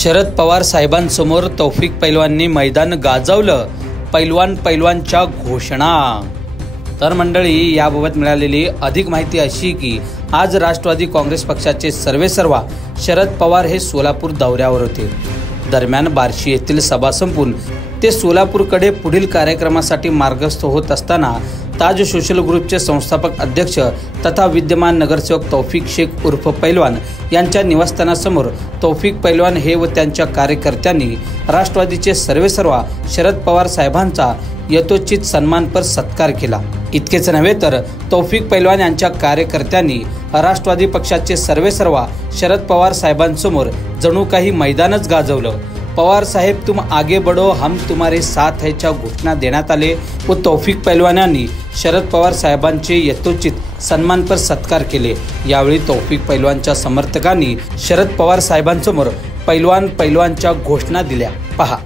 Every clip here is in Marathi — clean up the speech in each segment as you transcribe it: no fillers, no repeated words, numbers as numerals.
शरद पवार साहेबांसमोर तौफिक पैलवाननी मैदान गाजवलं, पैलवानच्या घोषणा। तर मंडळी, याबाबत मिळालेली अधिक माहिती अशी की आज राष्ट्रवादी काँग्रेस पक्षाचे सर्वेसर्वा शरद पवार हे सोलापूर दौऱ्यावर होते। दरम्यान बार्शी येथील सभा संपून ते सोलापूरकडे पुढील कार्यक्रमासाठी मार्गस्थ होत असताना ताज सोशल ग्रुपचे संस्थापक अध्यक्ष तथा विद्यमान नगरसेवक तौफिक शेख उर्फ पैलवान यांच्या निवासस्थानासमोर तौफिक पैलवान हे व त्यांच्या कार्यकर्त्यांनी राष्ट्रवादीचे सर्वेसर्वा शरद पवार साहेबांचा यथोचित सन्मानपर सत्कार केला। इतकेच नव्हे तर तौफिक पैलवान यांच्या कार्यकर्त्यांनी राष्ट्रवादी पक्षाचे सर्वेसर्वा शरद पवार साहेबांसमोर जणू काही मैदानच गाजवलं। पवार साहेब तुम आगे बढ़ो, हम तुम्हारे साथ है च्या घोषणा देण्यात आले व तौफिक पैलवान यांनी शरद पवार साहेबांचे यथोचित सन्मानपर सत्कार केले। यावेळी तौफिक पैलवानच्या समर्थकांनी शरद पवार साहेबांसमोर पैलवानच्या घोषणा दिल्या। पहा।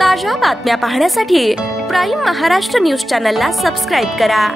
ताज्या बातम्या पाहण्यासाठी प्राईम महाराष्ट्र न्यूज चॅनलला सबस्क्राईब करा।